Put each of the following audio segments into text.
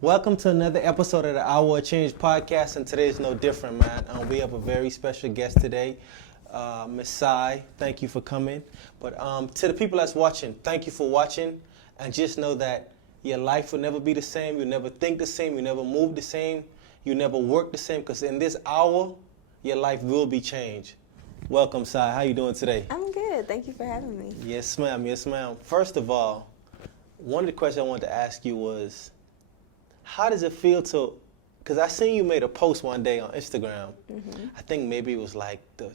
Welcome to another episode of the Hour of Change podcast, and today is no different, man. We have a very special guest today, Miss Cy. Thank you for coming. But to the people that's watching, thank you for watching, and just know that your life will never be the same. You'll never think the same. You never move the same. You never work the same, because in this hour, your life will be changed. Welcome, Cy. How you doing today? I'm good. Thank you for having me. Yes, ma'am. Yes, ma'am. First of all, one of the questions I wanted to ask you was, how does it feel to, because I seen you made a post one day on Instagram. I think maybe it was like the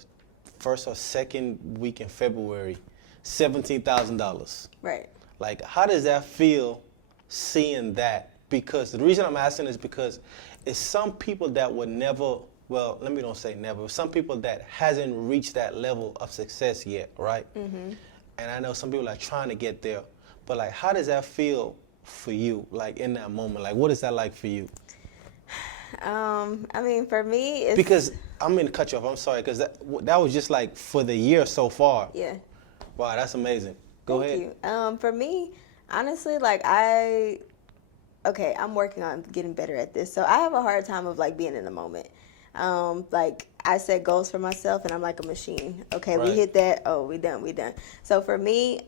first or second week in February, $17,000. Right. Like, how does that feel seeing that? Because the reason I'm asking is because it's some people that would never, well, let me don't say never, some people that hasn't reached that level of success yet, right? And I know some people are trying to get there, but like, how does that feel for you, like in that moment? Like, what is that like for you? I mean, for me, it's... Because, I'm going to cut you off, I'm sorry, because that was just like for the year so far. Yeah. Wow, that's amazing. Go ahead. Thank you. For me, honestly, like I'm working on getting better at this. So I have a hard time of like being in the moment. Like I set goals for myself and I'm like a machine. Okay, Right. We hit that. Oh, we done. So for me,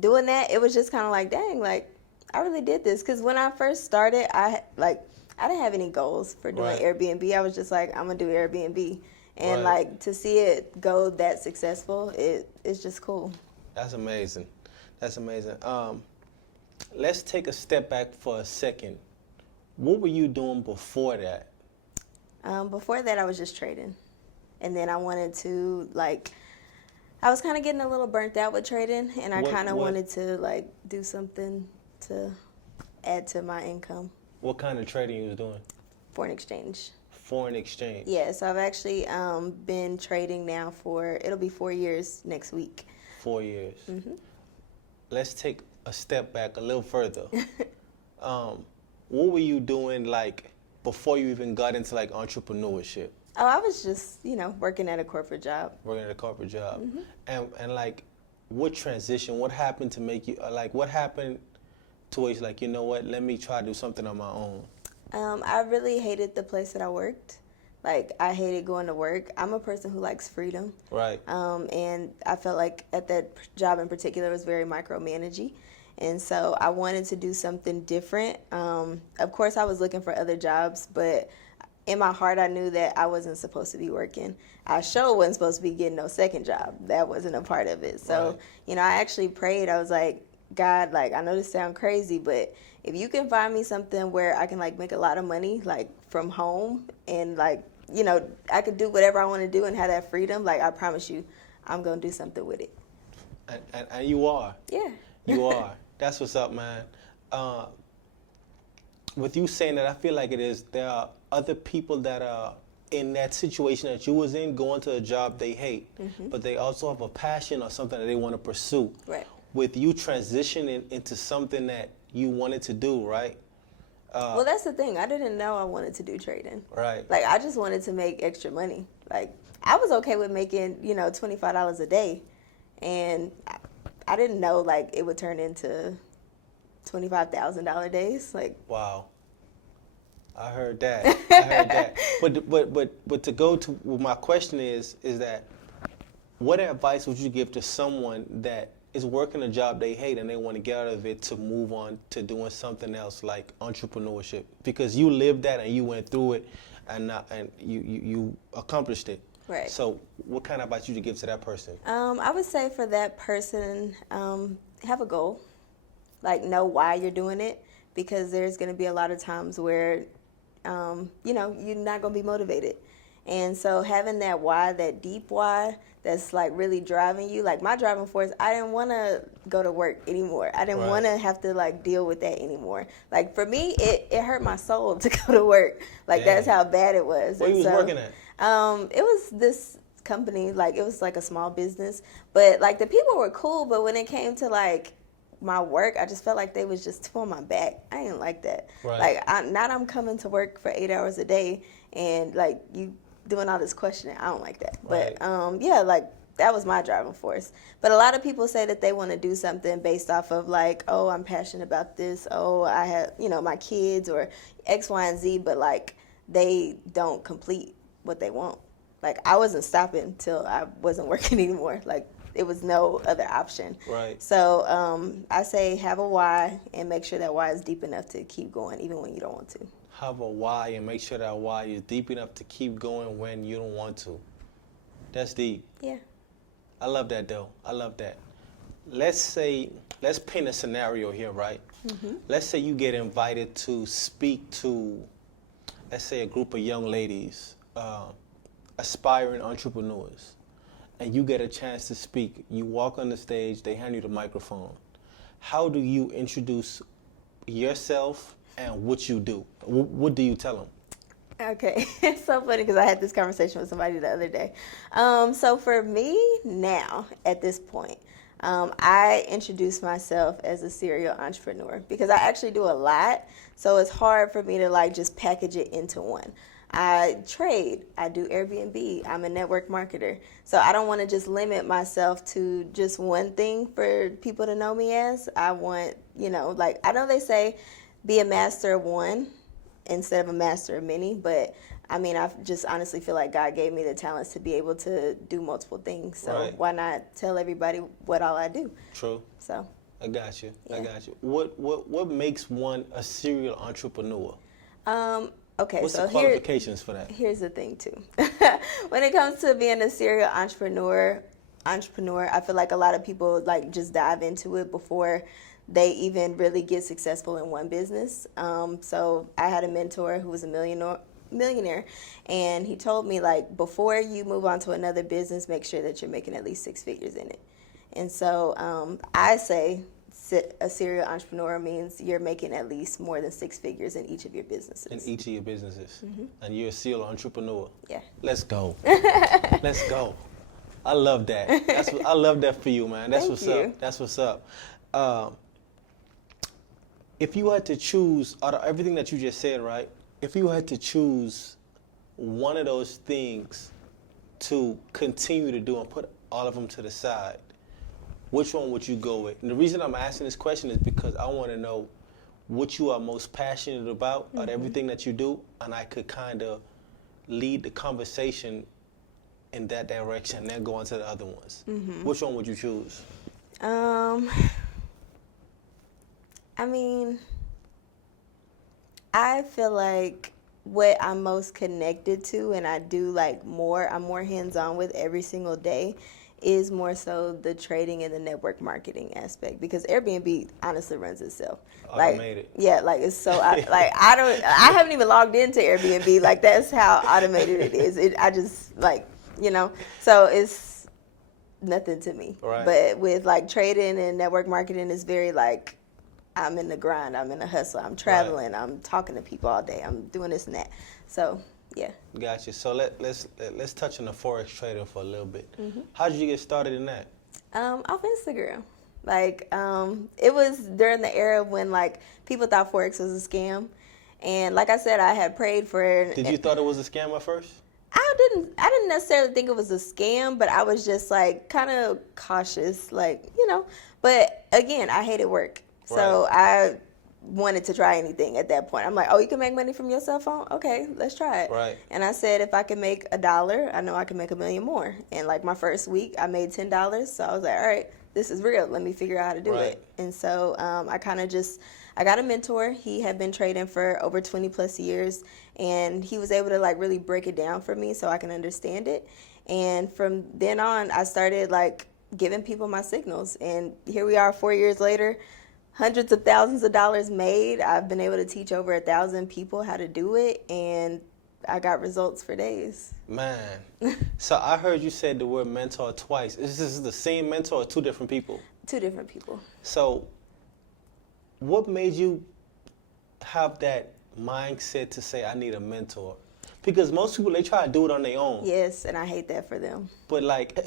doing that, it was just kind of like, dang, like I really did this. Because when I first started, I didn't have any goals for doing Right. Airbnb. I was just like, I'm gonna do Airbnb, and Right. like to see it go that successful, it's just cool. That's amazing. That's amazing. Let's take a step back for a second. What were you doing before that? Before that, I was just trading, and then I wanted to I was kind of getting a little burnt out with trading, and I kind of wanted to like do something to add to my income. What kind of trading you was doing? Foreign exchange. Foreign exchange. Yeah, so I've actually been trading now it'll be 4 years next week. 4 years. Let's take a step back a little further. What were you doing like before you even got into like entrepreneurship? Oh, I was just, working at a corporate job. Working at a corporate job. And like, what transition, what happened to make you, like, what happened to where you're like, you know what, let me try to do something on my own? I really hated the place that I worked. Like, I hated going to work. I'm a person who likes freedom. Right. And I felt like at that job in particular, it was very micromanaging. And so I wanted to do something different. Of course, I was looking for other jobs, but in my heart, I knew that I wasn't supposed to be working. I sure wasn't supposed to be getting no second job. That wasn't a part of it. So, Right. I actually prayed. I was like, God, like, I know this sounds crazy, but if you can find me something where I can like make a lot of money, like from home, and like, I could do whatever I want to do and have that freedom, like, I promise you, I'm going to do something with it. And you are. Yeah. You are. That's what's up, man. With you saying that, I feel like there are other people that are in that situation that you was in, going to a job they hate, but they also have a passion or something that they want to pursue. Right. With you transitioning into something that you wanted to do, right? Well, that's the thing. I didn't know I wanted to do trading. Right. Like, I just wanted to make extra money. Like, I was okay with making, $25 a day. And I didn't know, like, it would turn into $25,000 days. Like, Wow. I heard that. I heard that. But to go to what my question is that what advice would you give to someone that is working a job they hate and they want to get out of it to move on to doing something else like entrepreneurship? Because you lived that and you went through it and you accomplished it. Right. So what kind of advice would you give to that person? I would say for that person, have a goal. Like, know why you're doing it, because there's going to be a lot of times where, you're not going to be motivated. And so having that why, that deep why, that's like really driving you. Like, my driving force, I didn't want to go to work anymore. I didn't want to have to like deal with that anymore. Like, for me, it hurt my soul to go to work. Like, Damn. that's how bad it was. Where you was working at? It was this company, like, it was like a small business. But like, the people were cool, but when it came to like my work, I just felt like they was just on my back. I didn't like that. Right. Like, I'm coming to work for 8 hours a day, and like, you doing all this questioning. I don't like that. Right. But yeah, like, that was my driving force. But a lot of people say that they want to do something based off of like, oh, I'm passionate about this. Oh, I have, my kids or X, Y, and Z. But like, they don't complete what they want. Like, I wasn't stopping till I wasn't working anymore. Like, it was no other option. Right. So I say have a why and make sure that why is deep enough to keep going even when you don't want to. Have a why and make sure that why is deep enough to keep going when you don't want to. That's deep. Yeah. I love that, though. I love that. Let's paint a scenario here, right? Mm-hmm. Let's say you get invited to speak to, let's say, a group of young ladies, aspiring entrepreneurs, and you get a chance to speak. You walk on the stage, they hand you the microphone. How do you introduce yourself and what you do? What do you tell them? Okay, it's so funny because I had this conversation with somebody the other day. So for me now, at this point, I introduce myself as a serial entrepreneur because I actually do a lot. So it's hard for me to like just package it into one. I trade, I do Airbnb, I'm a network marketer. So I don't want to just limit myself to just one thing for people to know me as. I want, like I know they say be a master of one instead of a master of many, but I mean, I just honestly feel like God gave me the talents to be able to do multiple things. So right. Why not tell everybody what all I do? True. So I got you. Yeah. I got you. What makes one a serial entrepreneur? Okay, What's so the qualifications for that? Here's the thing too. When it comes to being a serial entrepreneur, I feel like a lot of people like just dive into it before they even really get successful in one business. So I had a mentor who was a millionaire, and he told me like before you move on to another business, make sure that you're making at least 6 figures in it. And so I say a serial entrepreneur means you're making at least more than 6 figures in each of your businesses. In each of your businesses. Mm-hmm. And you're a serial entrepreneur. Yeah. Let's go. Let's go. I love that. I love that for you, man. That's Thank what's you. up. That's what's up. If you had to choose out of everything that you just said, right? If you had to choose one of those things to continue to do and put all of them to the side, which one would you go with? And the reason I'm asking this question is because I want to know what you are most passionate about out of everything that you do, and I could kind of lead the conversation in that direction and then go on to the other ones. Mm-hmm. Which one would you choose? I mean, I feel like what I'm most connected to and I do like I'm more hands-on with every single day is more so the trading and the network marketing aspect because Airbnb honestly runs itself. Automated. Like, yeah, like it's so I haven't even logged into Airbnb. Like that's how automated it is. I just so it's nothing to me. Right. But with like trading and network marketing, it's very like I'm in the grind, I'm in the hustle, I'm traveling, right. I'm talking to people all day, I'm doing this and that. So yeah. Gotcha. So let's touch on the forex trading for a little bit. Mm-hmm. How did you get started in that? Off Instagram. Like it was during the era when like people thought forex was a scam, and like I said, I had prayed for. Did you thought it was a scam at first? I didn't necessarily think it was a scam, but I was just like kind of cautious, like But again, I hated work, so right. I wanted to try anything at that point. I'm like, oh, you can make money from your cell phone? Okay, let's try it. Right. And I said, if I can make $1, I know I can make $1 million more. And like my first week, I made $10. So I was like, all right, this is real. Let me figure out how to do right. it. And so I got a mentor. He had been trading for over 20 plus years, and he was able to like really break it down for me so I can understand it. And from then on, I started like giving people my signals. And here we are 4 years later. Hundreds of thousands of dollars made. I've been able to teach over 1,000 people how to do it, and I got results for days. Man. So I heard you said the word mentor twice. Is this the same mentor or two different people? Two different people. So what made you have that mindset to say, I need a mentor? Because most people, they try to do it on their own. Yes, and I hate that for them. But like,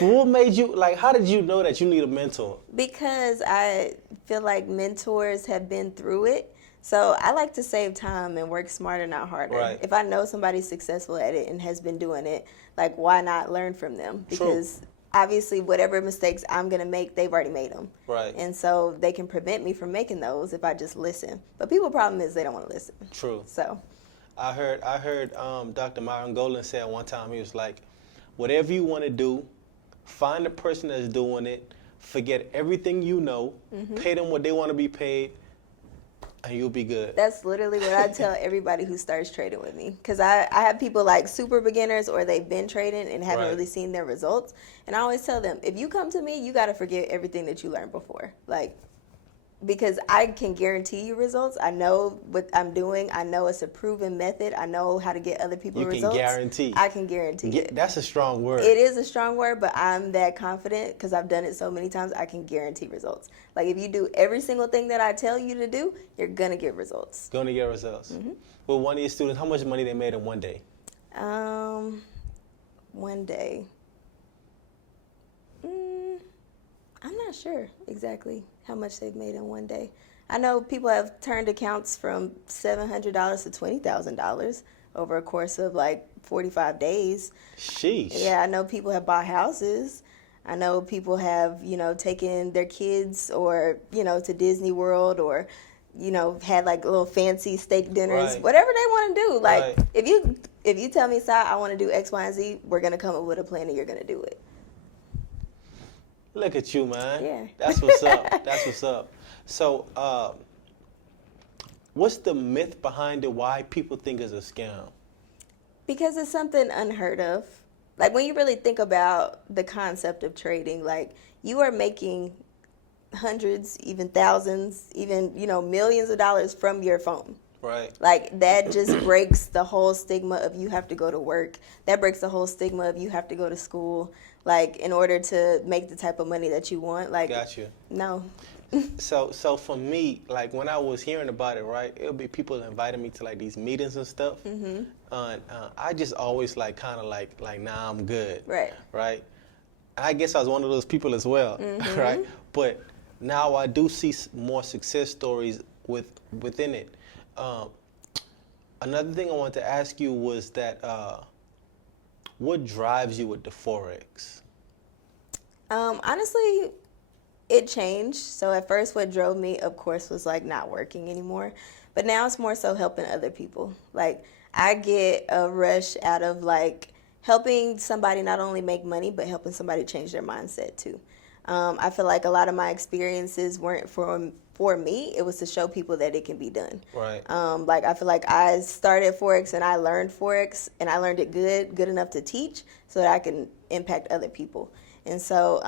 what made you, like, how did you know that you need a mentor? Because I feel like mentors have been through it. So I like to save time and work smarter, not harder. Right. If I know somebody's successful at it and has been doing it, like, why not learn from them? Because obviously whatever mistakes I'm going to make, they've already made them. Right. And so they can prevent me from making those if I just listen. But people's problem is they don't want to listen. True. So I heard Dr. Myron Golden say at one time, he was like, whatever you want to do, find the person that's doing it, forget everything you know, pay them what they want to be paid, and you'll be good. that's literally what I tell everybody who starts trading with me. Because I have people like super beginners or they've been trading and haven't Right. really seen their results. And I always tell them, if you come to me, you got to forget everything that you learned before. Like, because I can guarantee you results. I know what I'm doing. I know it's a proven method. I know how to get other people You results. can guarantee. I can guarantee it. That's a strong word. It is a strong word, but I'm that confident because I've done it so many times. I can guarantee results. Like, if you do every single thing that I tell you to do, you're gonna get results. Going to get results. Well, one of your students, how much money they made in one day? One day. I'm not sure exactly how much they've made in one day. I know people have turned accounts from $700 to $20,000 over a course of like 45 days. Sheesh. Yeah, I know people have bought houses. I know people have, taken their kids or, to Disney World or, had like little fancy steak dinners, Right. whatever they want to do. Like, Right. if you tell me, Si, I want to do X, Y, and Z, we're going to come up with a plan and you're going to do it. Look at you, man. Yeah. That's what's up. That's what's up. So, what's the myth behind it? Why people think it's a scam? Because it's something unheard of. Like, when you really think about the concept of trading, like, you are making hundreds, even thousands, even, millions of dollars from your phone. Right. Like, that just breaks the whole stigma of you have to go to work. That breaks the whole stigma of you have to go to school, like, in order to make the type of money that you want. Like, Got you. no. So for me, like, when I was hearing about it, right, it would be people inviting me to like these meetings and stuff. I just always like kind of like nah, I'm good. Right. Right. I guess I was one of those people as well. Right. But now I do see more success stories within it. Another thing I wanted to ask you was that what drives you with the forex? Honestly, it changed. So at first what drove me, of course, was like not working anymore. But now it's more so helping other people. Like, I get a rush out of like helping somebody not only make money, but helping somebody change their mindset too. I feel like a lot of my experiences weren't for me. It was to show people that it can be done. Right. Like, I feel like I started Forex and I learned Forex and I learned it good enough to teach so that I can impact other people. And so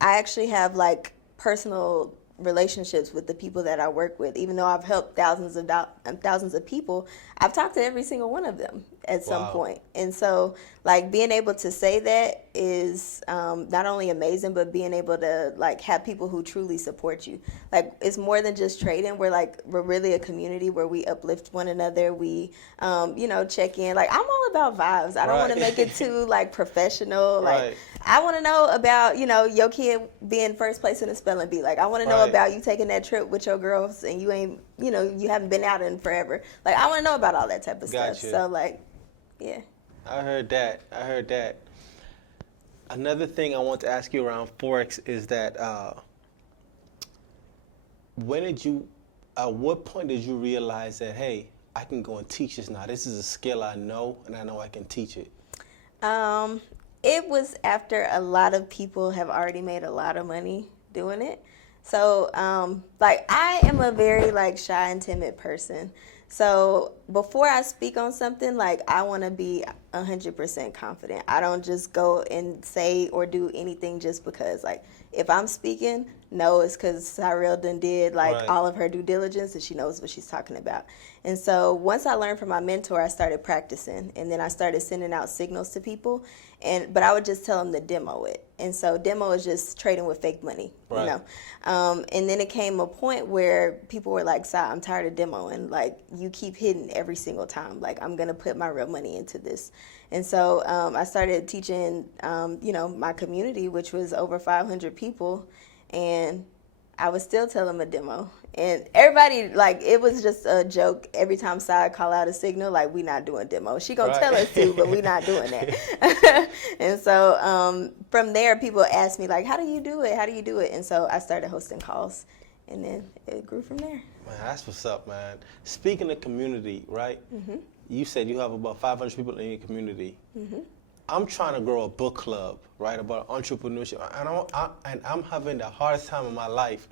I actually have like personal relationships with the people that I work with. Even though I've helped thousands of people, I've talked to every single one of them at some point. And so, like, being able to say that is not only amazing, but being able to like have people who truly support you. Like, it's more than just trading. We're really a community where we uplift one another. We check in. Like, I'm all about vibes. I don't want to make it too like professional. Like, I want to know about your kid being first place in a spelling bee. Like, I want to know about you taking that trip with your girls and you ain't you haven't been out in forever. Like, I want to know about all that type of stuff. So, like, yeah. I heard that. Another thing I want to ask you around Forex is that at what point did you realize that, hey, I can go and teach this now? This is a skill I know, and I know I can teach it. It was after a lot of people have already made a lot of money doing it. So, I am a very, shy and timid person. So before I speak on something, I want to be 100% confident. I don't just go and say or do anything just because. If I'm speaking, no, it's because Cyreal done did like Right. all of her due diligence and she knows what she's talking about. And so once I learned from my mentor, I started practicing, and then I started sending out signals to people. But I would just tell them to demo it. And so demo is just trading with fake money, Right. you know. And then it came a point where people were like, "Sai, I'm tired of demoing. Like, you keep hitting every single time. Like, I'm gonna put my real money into this." And so I started teaching, my community, which was over 500 people, and I would still tell them a demo. And everybody, like, it was just a joke every time Sai call out a signal, like, we not doing demo. She gonna Right. tell us to, but we not doing that. And so from there, people asked me, like, how do you do it? How do you do it? And so I started hosting calls, and then it grew from there. Man, that's what's up, man. Speaking of community, right? Mm-hmm. You said you have about 500 people in your community. Mm-hmm. I'm trying to grow a book club, right, about entrepreneurship, and I'm having the hardest time of my life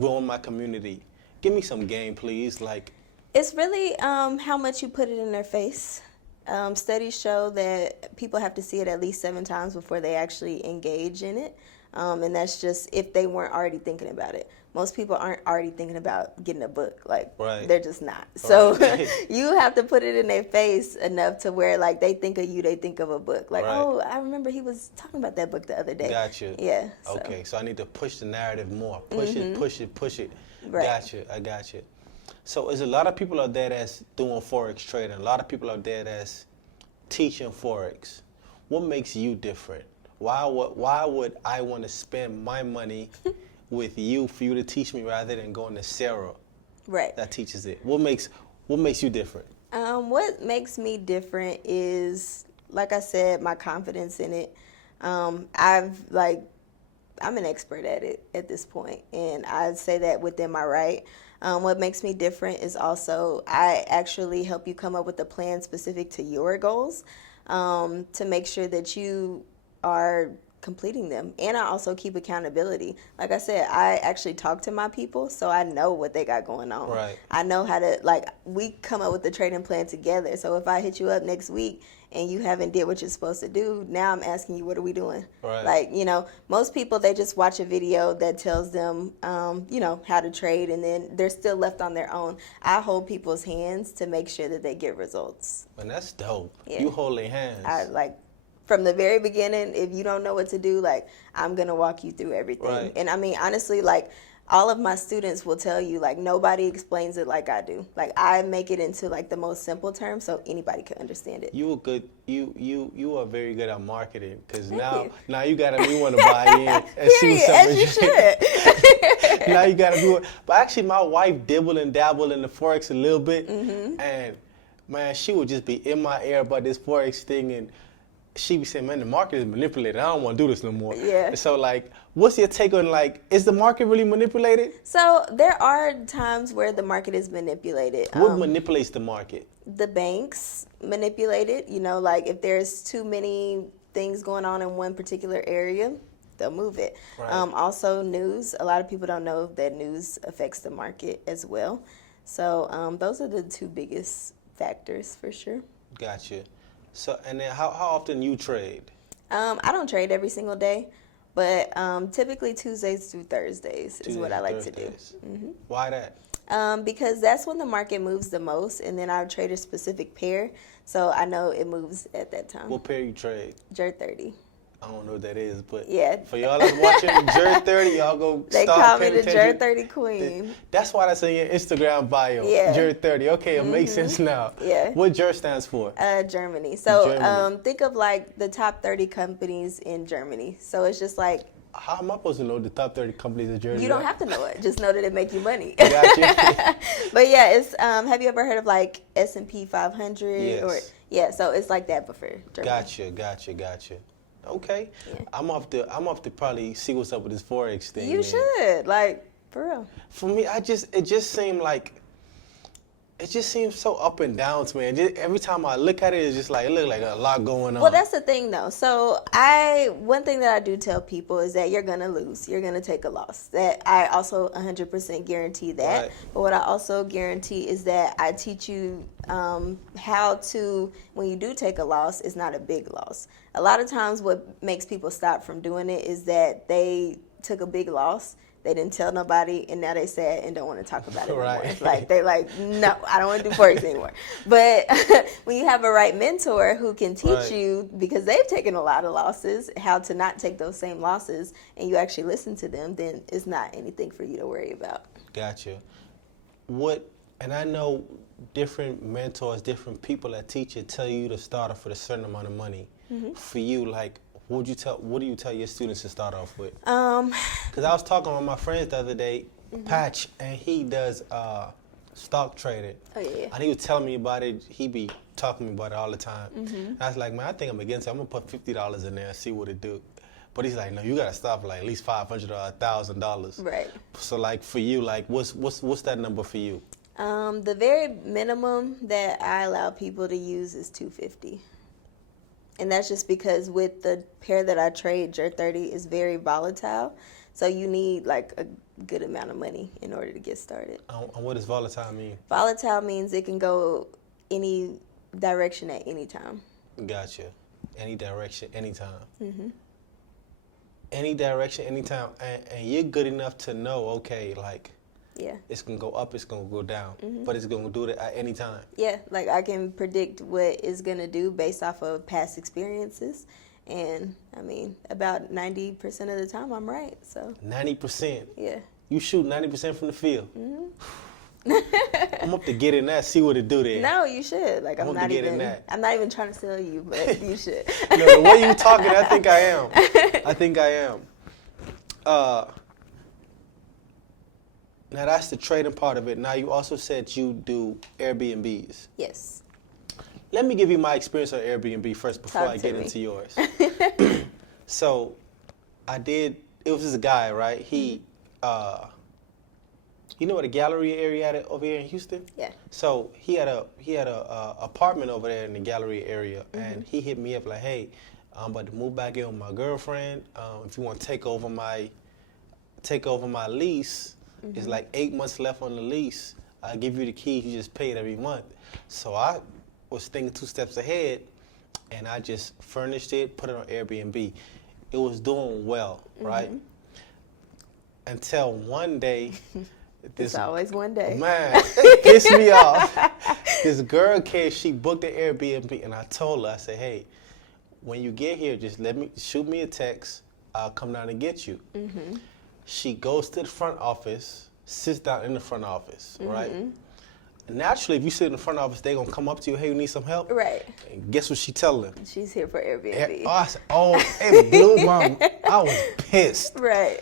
growing my community. Give me some game, please. Like, It's really how much you put it in their face. Studies show that people have to see it at least 7 times before they actually engage in it. And that's just if they weren't already thinking about it. Most people aren't already thinking about getting a book. Like, Right. they're just not. So Right. you have to put it in their face enough to where, like, they think of you, they think of a book. Like, Right. oh, I remember he was talking about that book the other day. Gotcha. Yeah. So. Okay, so I need to push the narrative more. Push it, push it, push it. Right. Gotcha, I got you. So there's a lot of people out there that's doing forex trading. A lot of people out there that's teaching forex. What makes you different? Why would I want to spend my money with you for you to teach me rather than going to Sarah Right. that teaches it? What makes you different? What makes me different is, like I said, my confidence in it. I'm an expert at it at this point, and I say that within my right. What makes me different is also I actually help you come up with a plan specific to your goals, to make sure that you are completing them. And I also keep accountability. Like I said, I actually talk to my people, so I know what they got going on. Right. I know how to, like, we come up with the trading plan together. So if I hit you up next week and you haven't did what you're supposed to do, now I'm asking you, what are we doing? Right. Like, most people, they just watch a video that tells them, how to trade, and then they're still left on their own. I hold people's hands to make sure that they get results. And that's dope. Yeah. You hold their hands. From the very beginning, if you don't know what to do, like, I'm going to walk you through everything. Right. And I mean, honestly, like, all of my students will tell you, like, nobody explains it like I do. Like, I make it into, like, the most simple terms so anybody can understand it. You are good. You are very good at marketing, because now you. you got me want to buy in and see what's up As with you should. Now you got to do it. But actually, my wife dibble and dabble in the forex a little bit, and man, she would just be in my ear about this forex thing, and she be saying, "Man, the market is manipulated. I don't want to do this no more." Yeah. And so, like, what's your take on, like, is the market really manipulated? So there are times where the market is manipulated. What manipulates the market? The banks manipulate it. Like, if there's too many things going on in one particular area, they'll move it. Right. Also, news. A lot of people don't know that news affects the market as well. So those are the 2 biggest factors for sure. Gotcha. So, and then how often you trade? I don't trade every single day, but typically Tuesdays through Thursdays is what I like to do. Why that? Because that's when the market moves the most, and then I trade a specific pair, so I know it moves at that time. What pair you trade? JER 30. I don't know what that is, but Yeah. for y'all that's watching JER 30, y'all go They start call me paying the attention. JER 30 queen. That's why that's in your Instagram bio. Yeah. JER 30. Okay, it makes sense now. Yeah. What JER stands for? Germany. So Germany. think of, like, the top 30 companies in Germany. So it's just like, How am I supposed to know the top 30 companies in Germany? you don't have to know it. Just know that it make you money. Gotcha. But yeah, it's have you ever heard of, like, S&P 500? Yes. So it's like that, but for Germany. Gotcha. Okay. Yeah. I'm off to probably see what's up with this forex thing. You man. should, like, for real. For me, it just seems so up and down to me. And every time I look at it, it's just like, it looks like a lot going on. Well, that's the thing, though. So one thing that I do tell people is that you're going to lose. You're going to take a loss. That I also 100% guarantee that. Right. But what I also guarantee is that I teach you how to, when you do take a loss, it's not a big loss. A lot of times what makes people stop from doing it is that they took a big loss. they didn't tell nobody, and now they sad and don't want to talk about it Right. anymore. Like they're like, no, I don't want to do forex anymore. But when you have a right mentor who can teach Right. you, because they've taken a lot of losses, how to not take those same losses, and you actually listen to them, then it's not anything for you to worry about. Gotcha. And I know different mentors, different people that teach you tell you to start off with a certain amount of money. For you, like, what do you tell your students to start off with? Because I was talking with my friends the other day, Patch, and he does stock trading. Oh, yeah. And he was telling me about it. He be talking to me about it all the time. And I was like, man, I think I'm against it. I'm going to put $50 in there and see what it do. But he's like, no, you got to start for like at least $500 or $1,000. Right. So like for you, like what's that number for you? The very minimum that I allow people to use is $250. And that's just because with the pair that I trade, Jer 30 is very volatile. So you need like a good amount of money in order to get started. And what does volatile mean? Volatile means it can go any direction at any time. Gotcha. Any direction, anytime. Any direction, anytime. And you're good enough to know, okay, like, Yeah. it's going to go up, it's going to go down. But it's going to do it at any time. Yeah, like I can predict what it's going to do based off of past experiences. And I mean, about 90% of the time I'm right. So 90%. yeah. You shoot 90% from the field. I'm up to get in that, see what it do there. No, you should. Like I'm I'm up to not get in even that. I'm not even trying to sell you, but you should. No, the way you talking, I think I am. I think I am. Now that's the trading part of it. Now you also said you do Airbnbs. Yes. Let me give you my experience on Airbnb first before Talk I to get me. into yours. So it was this guy, right? He, you know what a gallery area at over here in Houston? Yeah. So he had a apartment over there in the gallery area, and he hit me up like, hey, I'm about to move back in with my girlfriend. If you want to take over my lease, it's like 8 months left on the lease. I'll give you the keys. You just pay it every month. So I was thinking 2 steps ahead, and I just furnished it, put it on Airbnb. It was doing well, right? Until one day, It's always one day. man, it pissed me off. This girl came, she booked an Airbnb, and I told her, I said, hey, when you get here, just shoot me a text. I'll come down and get you. She goes to the front office, sits down in the front office, right? Naturally, if you sit in the front office, they're going to come up to you, hey, you need some help? Right. And guess what she tell them? She's here for Airbnb. I said, oh, it blew my, I was pissed. Right.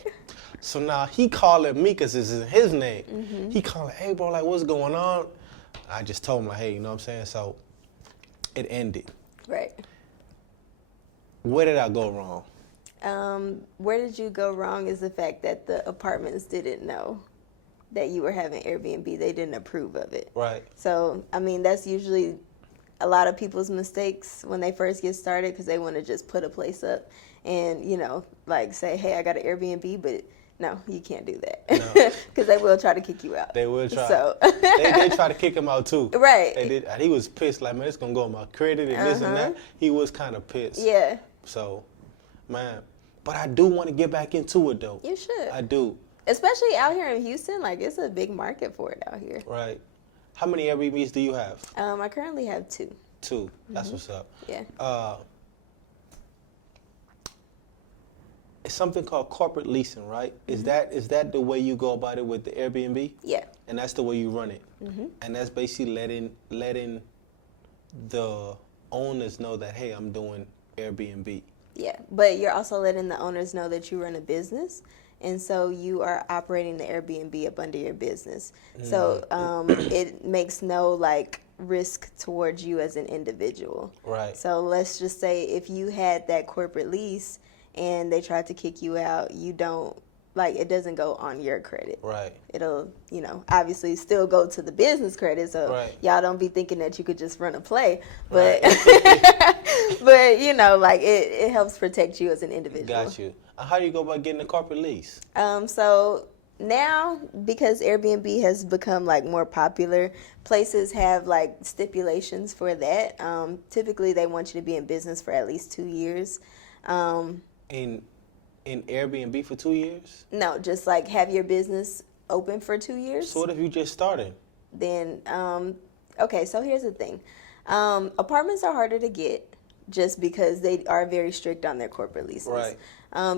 So now he calling me because this is his name. He calling, hey, bro, like, what's going on? I just told him, like, hey, you know what I'm saying? So it ended. Right. Where did I go wrong? Where did you go wrong is the fact that the apartments didn't know that you were having Airbnb. They didn't approve of it. Right. So, I mean, that's usually a lot of people's mistakes when they first get started because they want to just put a place up and, you know, like say, hey, I got an Airbnb, but no, you can't do that. No. Because they will try to kick you out. They will try. So. they try to kick him out too. Right. They did. And he was pissed, like, man, it's going to go on my credit and this and that. He was kind of pissed. Yeah. So, man, but I do want to get back into it, though. You should. I do. Especially out here in Houston, like it's a big market for it out here. Right. How many Airbnbs do you have? I currently have 2. 2. That's what's up. Yeah. It's something called corporate leasing, right? Is that the way you go about it with the Airbnb? Yeah. And that's the way you run it. And that's basically letting the owners know that, hey, I'm doing Airbnb. Yeah, but you're also letting the owners know that you run a business, and so you are operating the Airbnb up under your business. So it makes no like risk towards you as an individual. Right. So let's just say if you had that corporate lease and they tried to kick you out, you don't like it doesn't go on your credit. Right. It'll, you know, obviously still go to the business credit. So Right. y'all don't be thinking that you could just run a play, but Right. but you know, like it helps protect you as an individual. Got you. How do you go about getting a corporate lease? So now, because Airbnb has become like more popular, places have like stipulations for that. Typically, they want you to be in business for at least 2 years. And in Airbnb for 2 years? No, just like have your business open for 2 years. So what if you just started? Then, okay, so here's the thing. Apartments are harder to get just because they are very strict on their corporate leases. Right.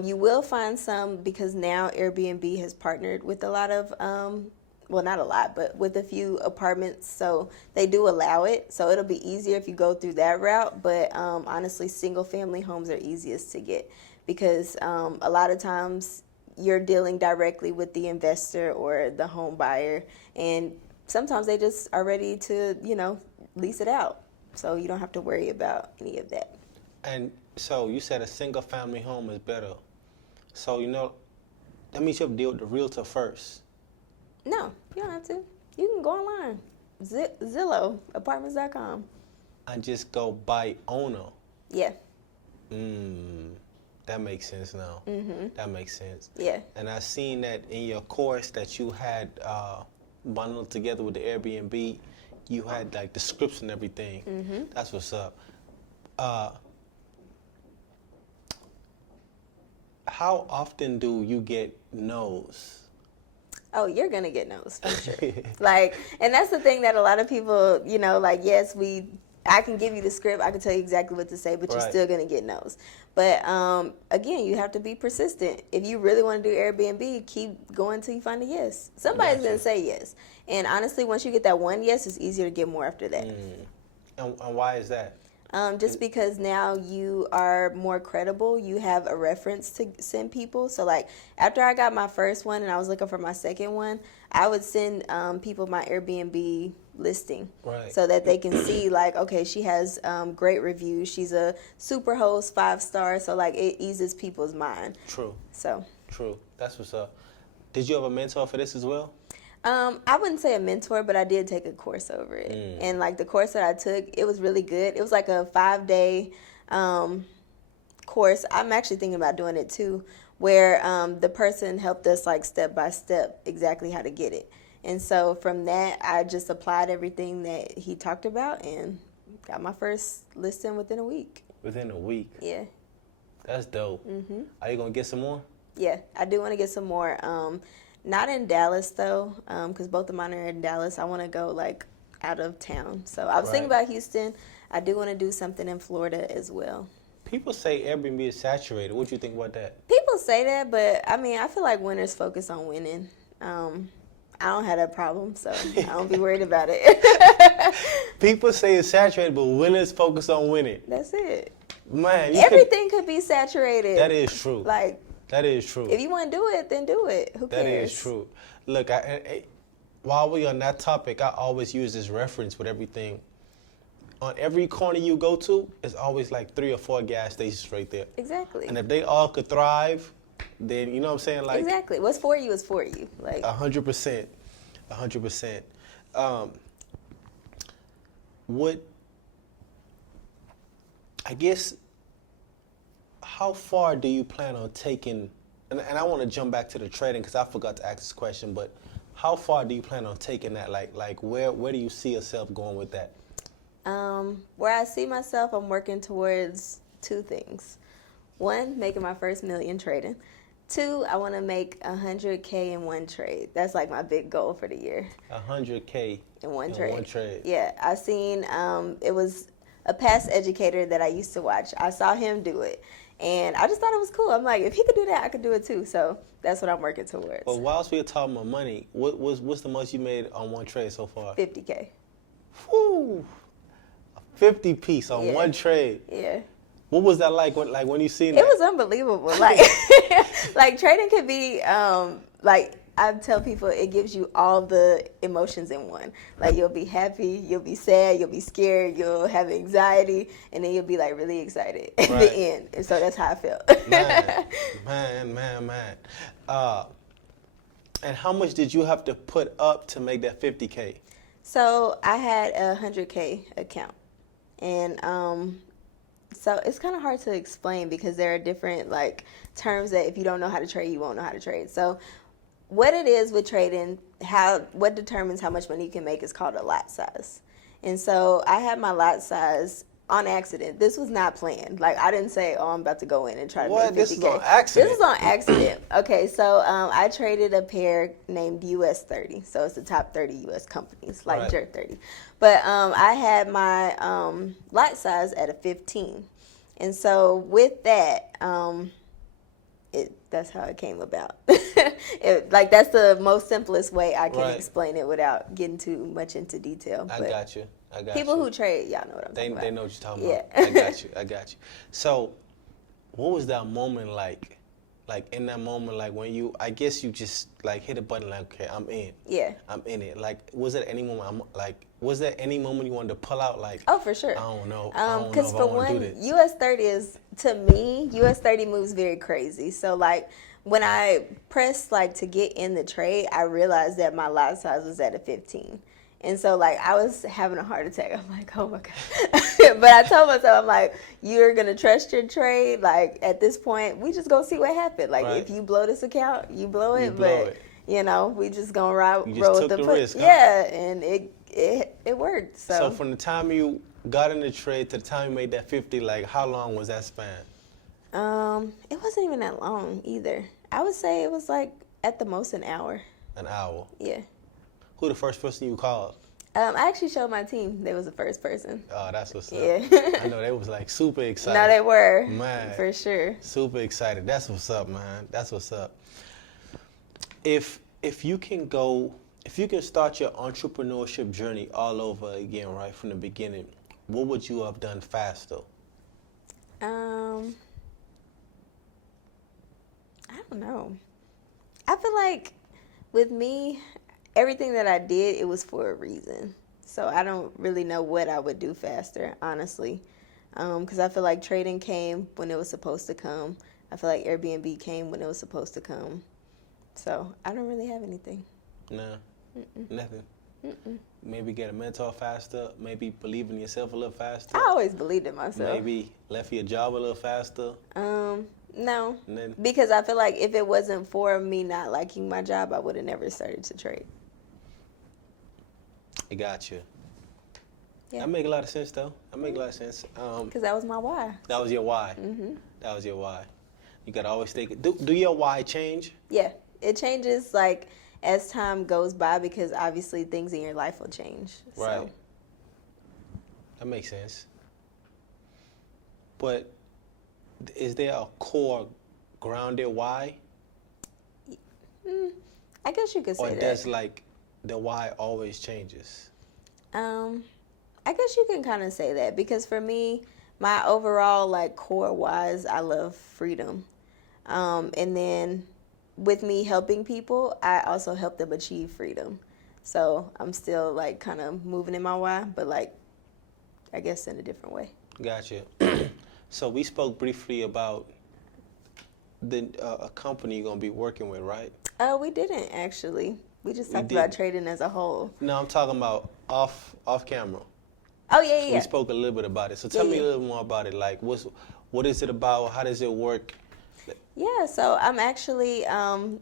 You will find some because now Airbnb has partnered with a lot of, well, not a lot, but with a few apartments. So they do allow it. So it'll be easier if you go through that route. But honestly, single family homes are easiest to get because a lot of times you're dealing directly with the investor or the home buyer. And sometimes they just are ready to, lease it out. So you don't have to worry about any of that. And so you said a single family home is better. So, that means you have to deal with the realtor first. No, you don't have to. You can go online. Zillow, apartments.com. And just go by owner. Yeah. That makes sense now. Mm-hmm. That makes sense. Yeah. And I seen that in your course that you had bundled together with the Airbnb. You had like description and everything. Mm-hmm. That's what's up. How often do you get no's? Oh, you're going to get no's for sure. And that's the thing that a lot of people, yes, I can give you the script. I can tell you exactly what to say, but you're still going to get no's. But again, you have to be persistent. If you really want to do Airbnb, keep going until you find a yes. Somebody's going to say yes. And honestly, once you get that one yes, it's easier to get more after that. And why is that? Just because now you are more credible, you have a reference to send people. So like after I got my first one and I was looking for my second one, I would send people my Airbnb listing so that they can see like, okay, she has great reviews. She's a super host, 5-star. So like it eases people's mind. True. So. True. That's what's up. Did you have a mentor for this as well? I wouldn't say a mentor, but I did take a course over it. And like the course that I took, it was really good. It was like a 5-day course. I'm actually thinking about doing it too, where the person helped us like step by step exactly how to get it. And so from that, I just applied everything that he talked about and got my first listing within a week. Within a week? Yeah. That's dope. Mm-hmm. Are you going to get some more? Yeah, I do want to get some more. Not in Dallas, though, because both of mine are in Dallas. I want to go, like, out of town. So I was thinking about Houston. I do want to do something in Florida as well. People say Airbnb is saturated. What do you think about that? People say that, but, I mean, I feel like winners focus on winning. I don't have that problem, so I don't be worried about it. People say it's saturated, but winners focus on winning. That's it. Man, everything could be saturated. That is true. That is true. If you want to do it, then do it. Who cares? That is true. Look, while we're on that topic, I always use this reference with everything. On every corner you go to, it's always like 3 or 4 gas stations right there. Exactly. And if they all could thrive, then, you know what I'm saying? Like, exactly. What's for you is for you. 100%. 100%. I guess, how far do you plan on taking, and I want to jump back to the trading because I forgot to ask this question, but how far do you plan on taking that? Like where do you see yourself going with that? Where I see myself, I'm working towards 2 things. 1, making my first $1 million trading. 2, I want to make $100K in one trade. That's like my big goal for the year. $100K in one trade. Yeah, I seen it was a past educator that I used to watch. I saw him do it, and I just thought it was cool. I'm like, if he could do that, I could do it too. So that's what I'm working towards. Well, whilst we were talking about money, what's the most you made on one trade so far? $50K. Whew. 50 piece on one trade. Yeah. What was that like when you seen that? It was unbelievable. Like trading could be like I tell people it gives you all the emotions in one. Like you'll be happy, you'll be sad, you'll be scared, you'll have anxiety, and then you'll be like really excited at the end. And so that's how I felt. Man. And how much did you have to put up to make that 50K? So I had a 100K account, and so it's kind of hard to explain because there are different like terms that if you don't know how to trade, you won't know how to trade. So what it is with trading, what determines how much money you can make is called a lot size. And so I had my lot size on accident. This was not planned. Like, I didn't say, oh, I'm about to go in and try to What? make 50K. This is on accident? This is on accident. Okay, so I traded a pair named US 30. So it's the top 30 US companies, like Right. Jerk 30. But I had my lot size at a 15. And so with that, that's how it came about. That's the most simplest way I can Right. explain it without getting too much into detail. I But got you. people who trade, y'all know what I'm talking about. They know what you're talking Yeah. about. I got you. So, what was that moment like? Like, in that moment, like, when you, I guess you just, like, hit a button, like, okay, I'm in. Yeah. I'm in it. Like, was there any moment, was there any moment you wanted to pull out, like, Oh, for sure. I don't know. I don't know Because if I for want to do one, this. US 30 is, to me, US 30 moves very crazy. So, like, when I pressed, like, to get in the trade, I realized that my lot size was at a 15. And so, like, I was having a heart attack. I'm like, oh, my God. But I told myself, I'm like, you're going to trust your trade. Like, at this point, we just going to see what happens. Like, Right. if you blow this account, you blow it. You blow but, it. you know, we just going to roll You just with took the the put. risk, huh? Yeah, and it worked. So, from the time you got in the trade to the time you made that 50, like, how long was that span? It wasn't even that long either. I would say it was, like, at the most an hour. An hour. Yeah. Who the first person you called? I actually showed my team. They was the first person. Oh, that's what's up. Yeah. I know they was, like, super excited. No, they were. Man. For sure. Super excited. That's what's up, man. That's what's up. If you can start your entrepreneurship journey all over again, right from the beginning, what would you have done faster? I don't know. I feel like with me, everything that I did, it was for a reason. So I don't really know what I would do faster, honestly. Because I feel like trading came when it was supposed to come. I feel like Airbnb came when it was supposed to come. So I don't really have anything. Nah, nothing. Maybe get a mentor faster. Maybe believe in yourself a little faster. I always believed in myself. Maybe left your job a little faster. No, And then, because I feel like if it wasn't for me not liking my job, I would have never started to trade. I got you. Yeah. That make a lot of sense, though. That make a lot of sense. Because that was my why. That was your why. That was your why. You gotta always think. Do your why change? Yeah, it changes like as time goes by because obviously things in your life will change. Right. So. That makes sense. But is there a core grounded why? I guess you could say Or that. does like the why always changes? I guess you can kind of say that because for me, my overall like core wise, I love freedom. And then with me helping people, I also help them achieve freedom. So I'm still like kind of moving in my why, but like I guess in a different way. Gotcha. So we spoke briefly about the a company you're gonna be working with, right? We didn't actually. We just We talked about didn't. trading as a whole. No, I'm talking about off camera. Oh yeah. We spoke a little bit about it. So tell me a little more about it. Like, what is it about? How does it work? Yeah, so I'm actually an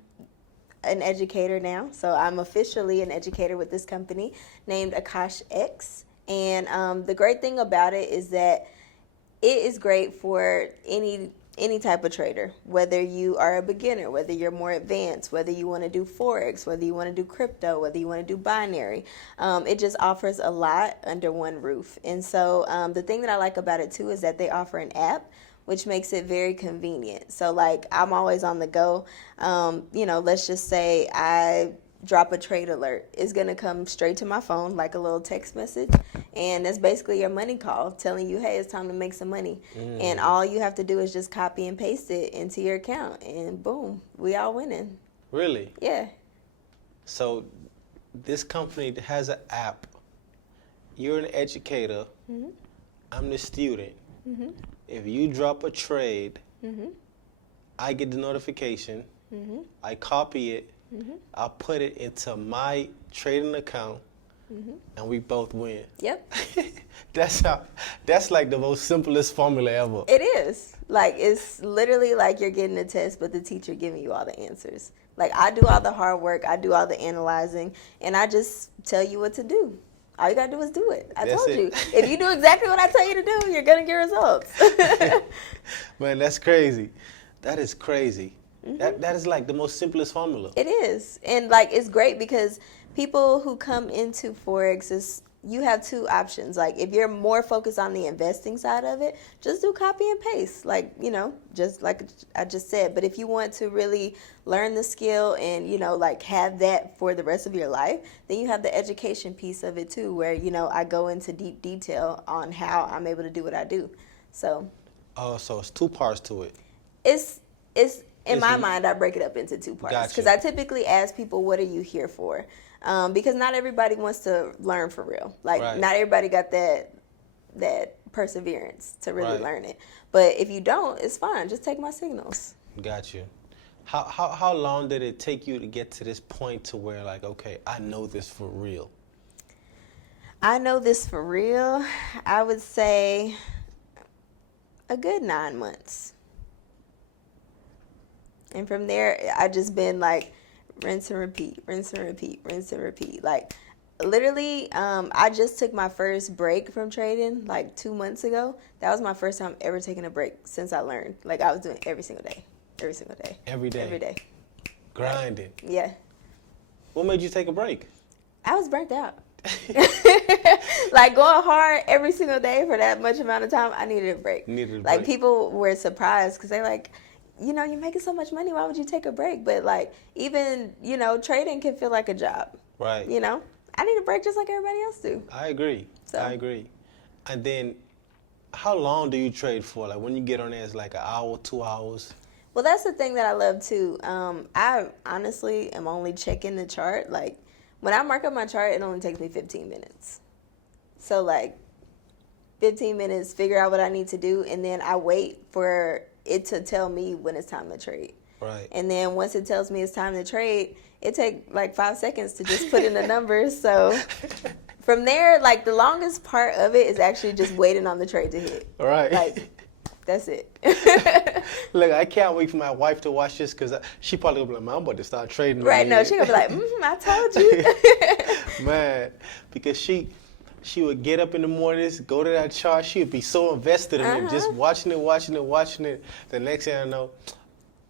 educator now. So I'm officially an educator with this company named Akash X. And the great thing about it is that it is great for any type of trader, whether you are a beginner, whether you're more advanced, whether you want to do forex, whether you want to do crypto, whether you want to do binary. It just offers a lot under one roof. And so the thing that I like about it too is that they offer an app, which makes it very convenient. So like I'm always on the go. Let's just say I drop a trade alert. It's going to come straight to my phone like a little text message. And that's basically your money call telling you, hey, it's time to make some money. And all you have to do is just copy and paste it into your account. And boom, we all winning. Really? Yeah. So this company has an app. You're an educator. I'm the student. If you drop a trade, I get the notification. I copy it. I put it into my trading account, and we both win. Yep. That's like the most simplest formula ever. It is. Like, it's literally like you're getting a test, but the teacher giving you all the answers. Like, I do all the hard work. I do all the analyzing, and I just tell you what to do. All you gotta do is do it. I That's told it. you. If you do exactly what I tell you to do, you're gonna get results. Man, that's crazy. That is crazy. Mm-hmm. That is like the most simplest formula. It is. And like it's great because people who come into forex is you have two options. Like if you're more focused on the investing side of it, just do copy and paste. Like, you know, just like I just said. But if you want to really learn the skill and, you know, like have that for the rest of your life, then you have the education piece of it too, where, you know, I go into deep detail on how I'm able to do what I do. So Oh, so it's two parts to it. it's in my mind, I break it up into two parts because Gotcha. I typically ask people, "What are you here for?" Because not everybody wants to learn for real. Like Right. not everybody got that perseverance to really Right. learn it. But if you don't, it's fine. Just take my signals. Got you. How long did it take you to get to this point to where like, okay, I know this for real? I know this for real. I would say a good 9 months. And from there, I just been like rinse and repeat, rinse and repeat, rinse and repeat. Like literally, I just took my first break from trading like 2 months ago. That was my first time ever taking a break since I learned. Like I was doing every single day, every single day. Every day? Every day. Grinding. Yeah. What made you take a break? I was burnt out. Like going hard every single day for that much amount of time, I needed a break. Needed a Like break. people were surprised because they like, you know, you're making so much money. Why would you take a break? But like even, you know, trading can feel like a job. Right. You know, I need a break just like everybody else do. I agree. So- I agree. And then, how long do you trade for? Like when you get on there, it's like an hour, 2 hours. Well, that's the thing that I love too. I honestly am only checking the chart. Like when I mark up my chart, it only takes me 15 minutes. So like 15 minutes, figure out what I need to do, and then I wait for it to tell me when it's time to trade. Right. And then once it tells me it's time to trade, it takes like 5 seconds to just put in the numbers. So from there, like the longest part of it is actually just waiting on the trade to hit. Right. Like that's it. Look, I can't wait for my wife to watch this because she probably gonna be like, "Man, I'm about to start trading." Right? No, again." she's gonna be like, I told you. Man, because she would get up in the mornings, go to that chart, she would be so invested in it, just watching it. The next thing I know,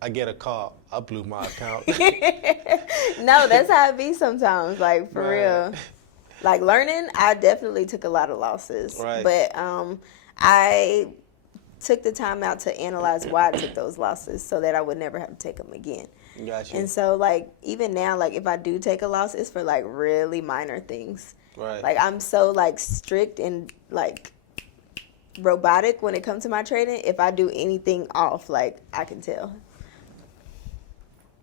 I get a call. I blew my account. No, that's how it be sometimes. Like for Man. real. Like learning, I definitely took a lot of losses. Right. But I took the time out to analyze why I took those losses so that I would never have to take them again. Gotcha. And so like even now, like if I do take a loss, it's for like really minor things. Right. Like I'm so like strict and like robotic when it comes to my trading. If I do anything off, like I can tell.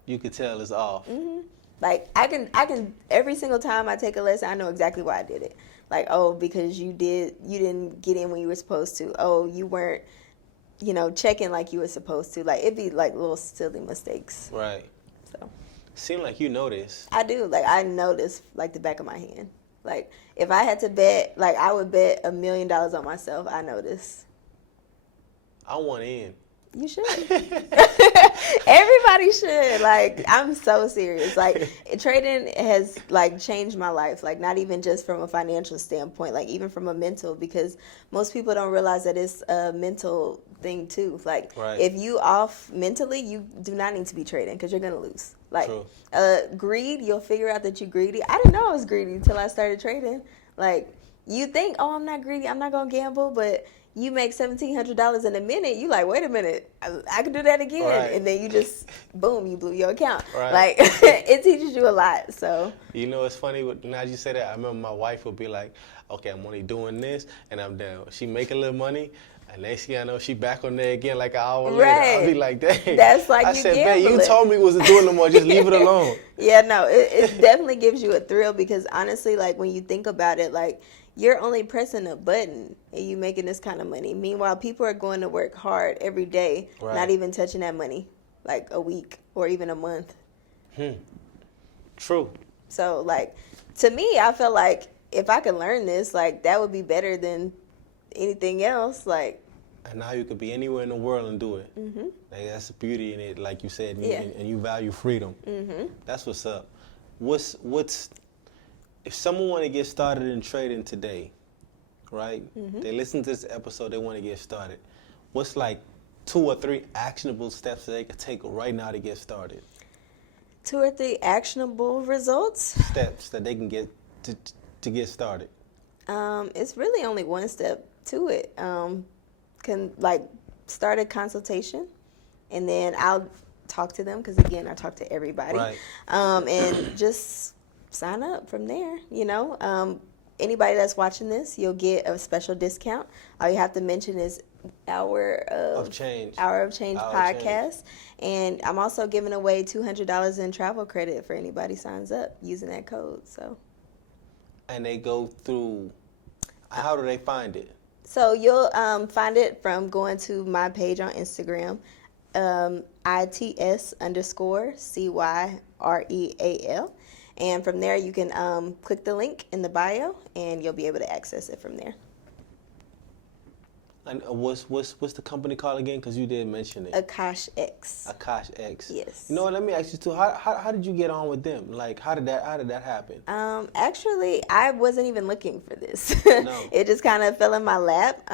You could tell it's off. Mm-hmm. Like I can every single time I take a lesson, I know exactly why I did it. Like, oh, because you didn't get in when you were supposed to. Oh, you weren't, you know, checking like you were supposed to. Like it'd be like little silly mistakes. Right. So Seem like you know this. I do. Like I know this like the back of my hand. Like if I had to bet, like I would bet $1 million on myself. I know this. I want in. You should. Everybody should. Like, I'm so serious. Like, trading has, like, changed my life. Like, not even just from a financial standpoint, like, even from a mental, because most people don't realize that it's a mental thing, too. Like, Right. if you off mentally, you do not need to be trading because you're going to lose. Like, True. Greed, you'll figure out that you're greedy. I didn't know I was greedy until I started trading. Like, you think, oh, I'm not greedy, I'm not going to gamble, but you make $1,700 in a minute, you like, wait a minute, I can do that again. Right. And then you just, boom, you blew your account. Right. Like, it teaches you a lot, so. You know, it's funny, now you say that, I remember my wife would be like, okay, I'm only doing this, and I'm down. She make a little money, and next thing I know, she back on there again like an hour later. I'll be like, dang. That's like I you said, babe, you gambling. told me it wasn't doing no more, just leave it alone. Yeah, no, it definitely gives you a thrill because honestly, like, when you think about it, like, you're only pressing a button and you making this kind of money. Meanwhile, people are going to work hard every day, Right. not even touching that money, like a week or even a month. True. So, like, to me, I feel like if I could learn this, like, that would be better than anything else. Like, And now you could be anywhere in the world and do it. Like, that's the beauty in it, like you said, and, Yeah. and you value freedom. That's what's up. What's if someone want to get started in trading today, right? Mm-hmm. They listen to this episode, they want to get started. What's like 2 or 3 actionable steps that they could take right now to get started? 2 or 3 actionable results? Steps that they can get to get started. It's really only one step to it. Can start a consultation, and then I'll talk to them because again I talk to everybody. Right. And just sign up from there. Anybody that's watching this, you'll get a special discount. All you have to mention is Hour of Change podcast. And I'm also giving away $200 in travel credit for anybody signs up using that code. So. And they go through. How do they find it? So you'll find it from going to my page on Instagram, ITS_CYREAL. And from there, you can click the link in the bio, and you'll be able to access it from there. And what's the company called again? Because you did mention it. Akash X. Akash X. Yes. You know what? Let me ask you too. How did you get on with them? Like, how did that happen? Actually, I wasn't even looking for this. No. It just kind of fell in my lap.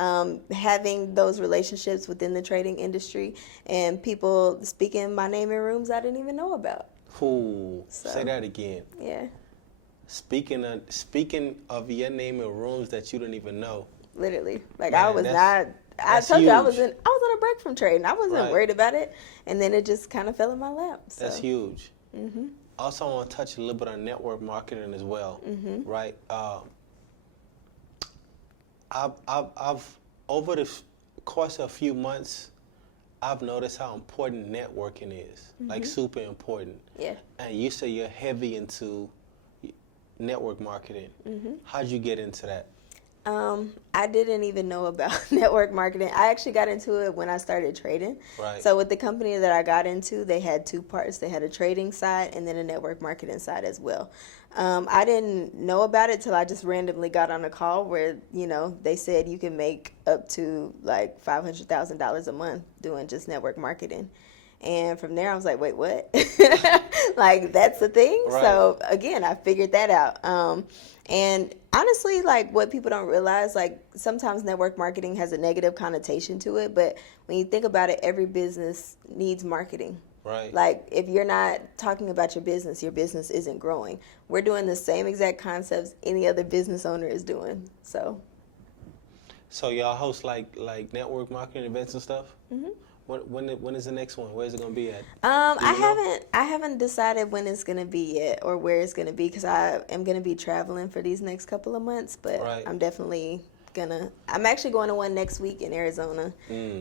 Having those relationships within the trading industry and people speaking my name in rooms I didn't even know about. Ooh, So. say that again. Yeah. Speaking of your name in rooms that you don't even know. Literally. Like, Man, I was that's not. I told you I was huge. on a break from trading. I wasn't Right. worried about it, and then it just kind of fell in my lap. So. That's huge. Mhm. Also, I want to touch a little bit on network marketing as well. Mhm. Right. I've over the course of a few months, I've noticed how important networking is. Like, super important. Yeah. And you say you're heavy into network marketing. Mhm. How'd you get into that? I didn't even know about network marketing. I actually got into it when I started trading. Right. So with the company that I got into, they had 2 parts. They had a trading side and then a network marketing side as well. I didn't know about it till I just randomly got on a call where, they said you can make up to like $500,000 a month doing just network marketing. And from there, I was like, wait, what? Like, that's the thing? Right. So, again, I figured that out. And honestly, like, what people don't realize, like, sometimes network marketing has a negative connotation to it. But when you think about it, every business needs marketing. Right. Like, if you're not talking about your business isn't growing. We're doing the same exact concepts any other business owner is doing. So y'all host like network marketing events and stuff? Mm-hmm. When is the next one? Where's it gonna be at? I haven't decided when it's gonna be yet or where it's gonna be because I am gonna be traveling for these next couple of months. But Right. I'm definitely I'm actually going to one next week in Arizona.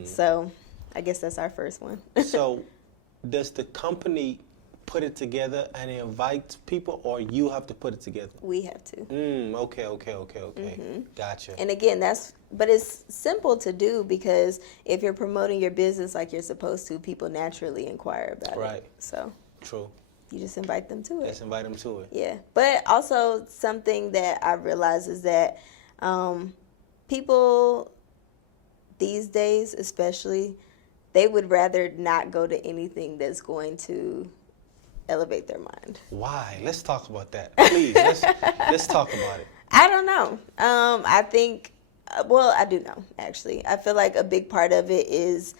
So I guess that's our first one. So does the company put it together and invite people, or you have to put it together? We have to. Okay. Gotcha. And again, but it's simple to do because if you're promoting your business like you're supposed to, people naturally inquire about Right. it. So True. you just invite them to it. Let's invite them to it. Yeah. But also something that I realize is that people these days, especially, they would rather not go to anything that's going to elevate their mind. Why? Let's talk about that. Please, let's talk about it. I don't know. I think, I do know, actually. I feel like a big part of it is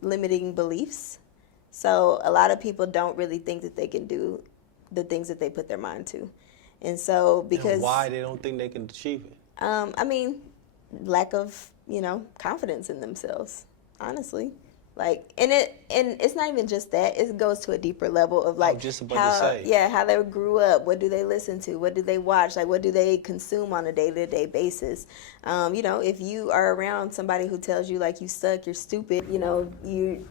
limiting beliefs. So a lot of people don't really think that they can do the things that they put their mind to. And so because... And why they don't think they can achieve it? Lack of, confidence in themselves, honestly. Like, and it's not even just that. It goes to a deeper level of like just about to say. how they grew up. What do they listen to? What do they watch? Like, what do they consume on a day-to-day basis? If you are around somebody who tells you like you suck, you're stupid, you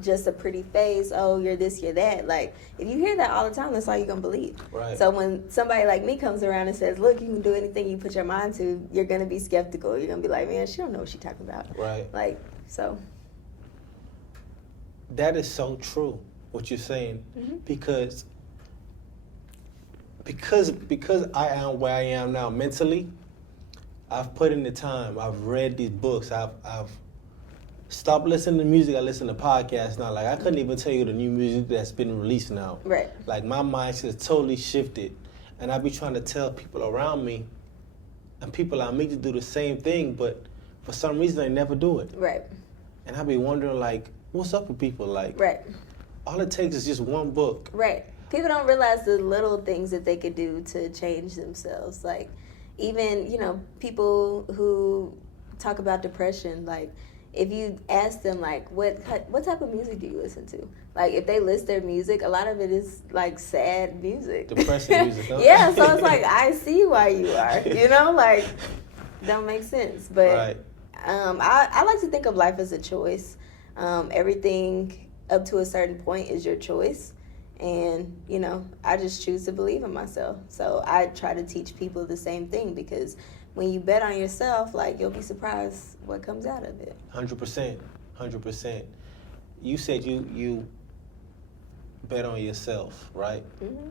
just a pretty face. Oh, you're this, you're that. Like, if you hear that all the time, that's all you're gonna believe. Right. So when somebody like me comes around and says, "Look, you can do anything you put your mind to," you're gonna be skeptical. You're gonna be like, "Man, she don't know what she's talking about." Right. Like, so. That is so true, what you're saying, Mm-hmm. because I am where I am now mentally. I've put in the time. I've read these books. I've stopped listening to music. I listen to podcasts now. Like, I couldn't even tell you the new music that's been released now. Right. Like, my mindset has totally shifted, And I be trying to tell people around me and people I meet to do the same thing, but for some reason they never do it. Right. And I be wondering, like, what's up with people? Like, Right. all it takes is just one book. Right. People don't realize the little things that they could do to change themselves. Like, even, people who talk about depression, like, if you ask them, like, what type of music do you listen to? Like, if they list their music, a lot of it is, like, sad music. Depressing music, huh? Yeah, so it's like, I see why you are, like, don't make sense. But Right. I like to think of life as a choice. Everything up to a certain point is your choice. And, I just choose to believe in myself. So I try to teach people the same thing, because when you bet on yourself, like, you'll be surprised what comes out of it. 100%. 100%. You said you bet on yourself, right? Mm-hmm.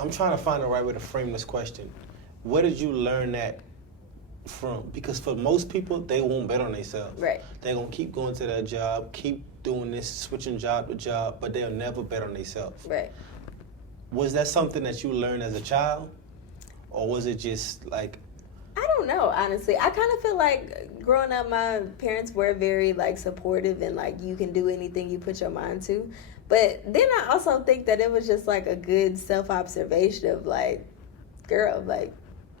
I'm trying to find the right way to frame this question. Where did you learn that from? Because for most people, they won't bet on themselves. Right. They're going to keep going to their job, keep doing this, switching job to job, but they'll never bet on themselves. Right. Was that something that you learned as a child? Or was it just like... I don't know, honestly. I kind of feel like growing up, my parents were very, like, supportive and, like, you can do anything you put your mind to. But then I also think that it was just, like, a good self-observation of, like, girl, like,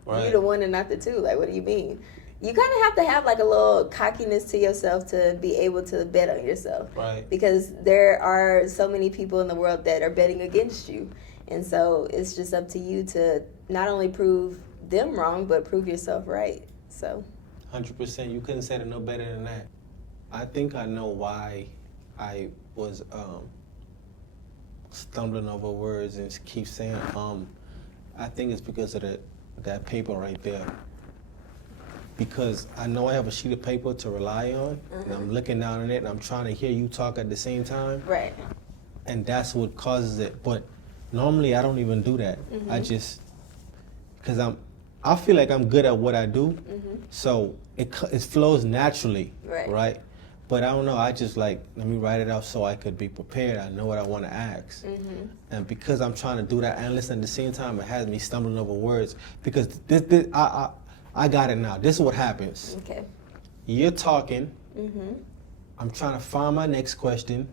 Right. you the one and not the two. Like, what do you mean? You kind of have to have, like, a little cockiness to yourself to be able to bet on yourself. Right. Because there are so many people in the world that are betting against you. And so it's just up to you to not only prove them wrong, but prove yourself right. So 100%. You couldn't say it no better than that. I think I know why I was stumbling over words and keep saying I think it's because of that paper right there. Because I know I have a sheet of paper to rely on, and I'm looking down on it, and I'm trying to hear you talk at the same time. right. And that's what causes it. But normally I don't even do that. I just, because I feel like I'm good at what I do, so it flows naturally, Right. But I don't know, I just like, let me write it out so I could be prepared. I know what I want to ask. And because I'm trying to do that and listen at the same time, it has me stumbling over words. Because I got it now. This is what happens. Okay. You're talking. I'm trying to find my next question,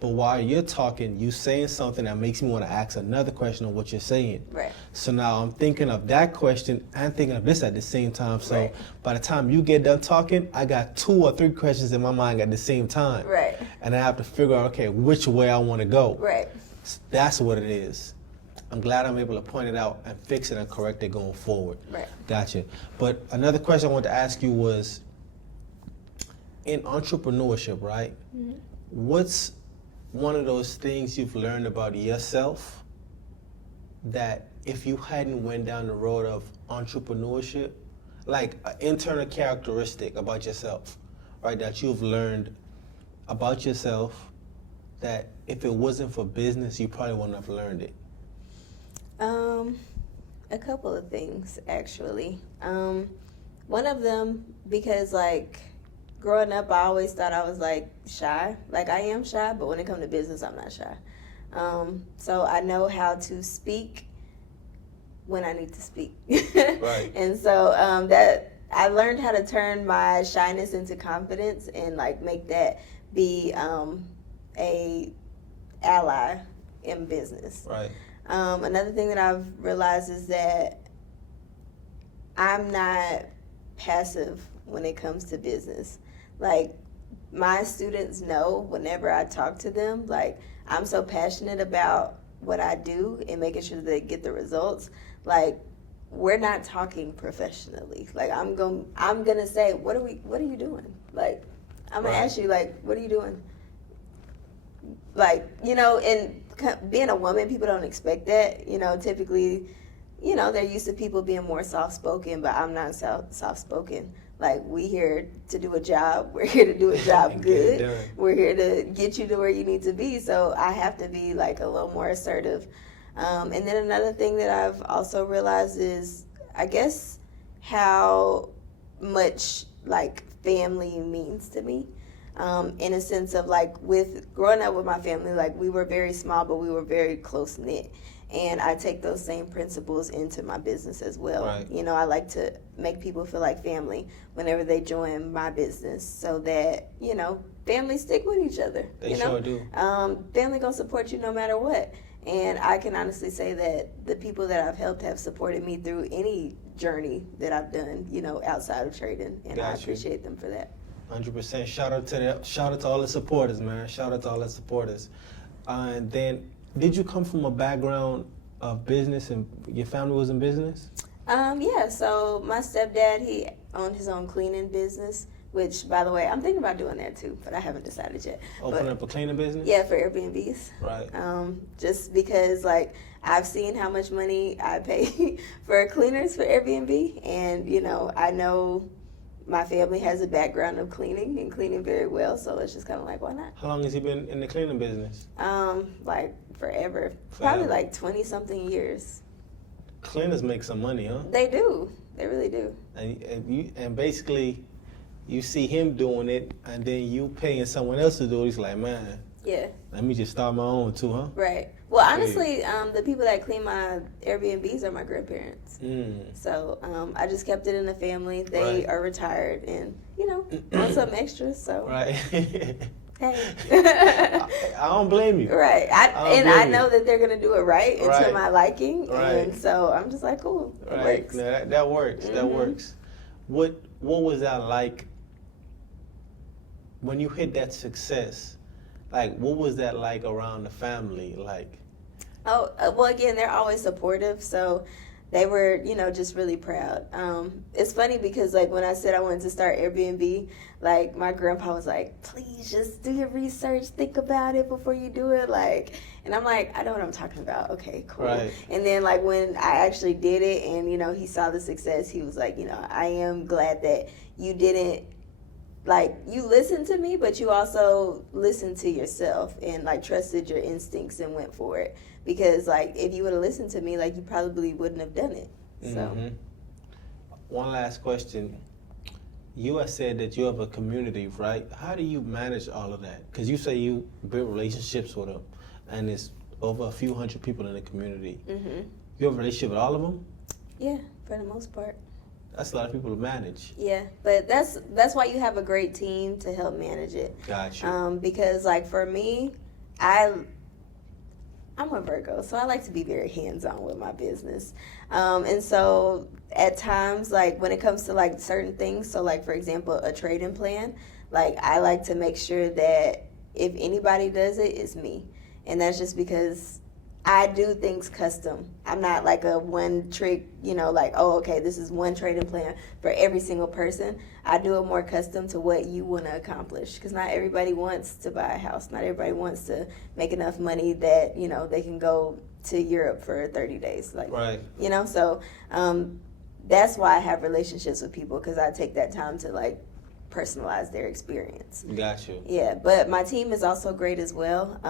but while you're talking, you saying something that makes me want to ask another question on what you're saying. Right. So now I'm thinking of that question and thinking of this at the same time. So Right. by the time you get done talking, I got 2 or 3 questions in my mind at the same time. Right. And I have to figure out, okay, which way I want to go. Right. That's what it is. I'm glad I'm able to point it out and fix it and correct it going forward. Right. Gotcha. But another question I wanted to ask you was, in entrepreneurship, right? What's one of those things you've learned about yourself that if you hadn't went down the road of entrepreneurship, like an internal characteristic about yourself, right, that you've learned about yourself that if it wasn't for business, you probably wouldn't have learned it? A couple of things, actually. One of them, because, like, growing up, I always thought I was, like, shy. Like, I am shy, but when it comes to business, I'm not shy. So I know how to speak when I need to speak. Right. And so that I learned how to turn my shyness into confidence and, like, make that be a ally in business. Right. Another thing that I've realized is that I'm not passive when it comes to business. Like, my students know whenever I talk to them, like, I'm so passionate about what I do and making sure they get the results. Like, we're not talking professionally. Like, I'm gonna say, what are you doing? Like, I'm gonna ask you, like, what are you doing? Like, and being a woman, people don't expect that. Typically, they're used to people being more soft-spoken, but I'm not soft-spoken. Like, we here to do a job. We're here to do a job good. We're here to get you to where you need to be. So I have to be, like, a little more assertive. And then another thing that I've also realized is, I guess, how much, like, family means to me. in a sense of like with growing up with my family, like we were very small, but we were very close knit. And I take those same principles into my business as well. Right. You know, I like to make people feel like family whenever they join my business, so that, you know, families stick with each other. They you know? sure do. Family gonna support you no matter what. And I can honestly say that the people that I've helped have supported me through any journey that I've done, you know, outside of trading. And I appreciate them for that. 100%. Shout out to all the supporters, man. Shout out to all the supporters. And then, did you come from a background of business and your family was in business? Yeah, so my stepdad, he owned his own cleaning business, which, by the way, I'm thinking about doing that too, but I haven't decided yet. Open up a cleaning business? Yeah, for Airbnbs. Right. Just because, like, I've seen how much money I pay for cleaners for Airbnb, and, you know, I know my family has a background of cleaning and cleaning very well, so it's just kind of like, why not? How long has he been in the cleaning business? Like forever. Probably like 20-something years. Cleaners make some money, huh? They do. They really do. And basically, you see him doing it, and then you paying someone else to do it. He's like, man, yeah, let me just start my own too, huh? Right. Well, honestly, the people that clean my Airbnbs are my grandparents. So I just kept it in the family. They are retired and, you know, want something extra. So right. hey. I don't blame you. Right. I know that they're going to do it right and to my liking. Right. And so I'm just like, cool. It works. No, that works. That works. What was that like when you hit that success? Like, what was that like around the family? Like, oh, well, again, they're always supportive, so they were, you know, just really proud. It's funny because, like, when I said I wanted to start Airbnb, like, my grandpa was like, please just do your research, think about it before you do it, like, and I'm like, I know what I'm talking about. Okay, cool. Right. And then, like, when I actually did it and, you know, he saw the success, he was like, you know, I am glad that you didn't, like, you listened to me, but you also listened to yourself and, like, trusted your instincts and went for it. Because, like, if you would have listened to me, like, you probably wouldn't have done it. So. One last question. You have said that you have a community, right? How do you manage all of that? Because you say you build relationships with them, and it's over a few hundred people in the community. You have a relationship with all of them? Yeah, for the most part. That's a lot of people to manage. Yeah, but that's why you have a great team to help manage it. Gotcha. Because, like, for me, I'm a Virgo, so I like to be very hands-on with my business. And so at times, like, when it comes to, like, certain things, so, like, for example, a trading plan, like, I like to make sure that if anybody does it, it's me. And that's just because I do things custom. I'm not like a one trick, you know, like, oh, okay, this is one trading plan for every single person. I do it more custom to what you want to accomplish, because not everybody wants to buy a house. Not everybody wants to make enough money that, you know, they can go to Europe for 30 days. Like, right. You know, so that's why I have relationships with people, because I take that time to, like, personalize their experience. Gotcha. Yeah, but my team is also great as well.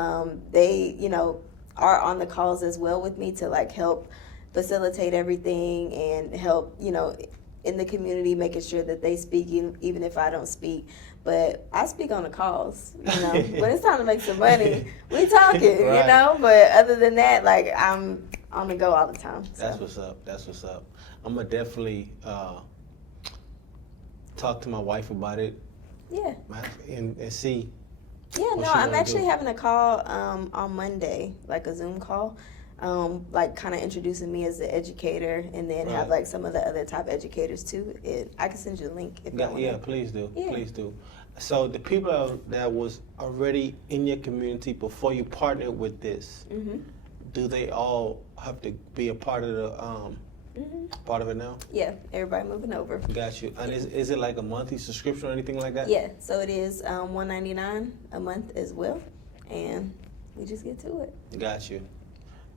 They, you know, are on the calls as well with me to, like, help facilitate everything and help, you know, in the community, making sure that they speak even if I don't speak. But I speak on the calls, you know. When it's time to make some money, we talking, right. You know. But other than that, like, I'm on the go all the time. So. That's what's up. That's what's up. I'm gonna definitely talk to my wife about it. Yeah. And see. Yeah, no, I'm actually having a call on Monday, like a Zoom call, like kind of introducing me as the educator, and then have like some of the other top educators too. I can send you the link if you want. Yeah, please do. Yeah. Please do. So the people that was already in your community before you partnered with this, do they all have to be a part of the part of it now? Yeah, everybody moving over. Got you. And is it like a monthly subscription or anything like that? Yeah, so it is $199 a month as well, and we just get to it. Got you.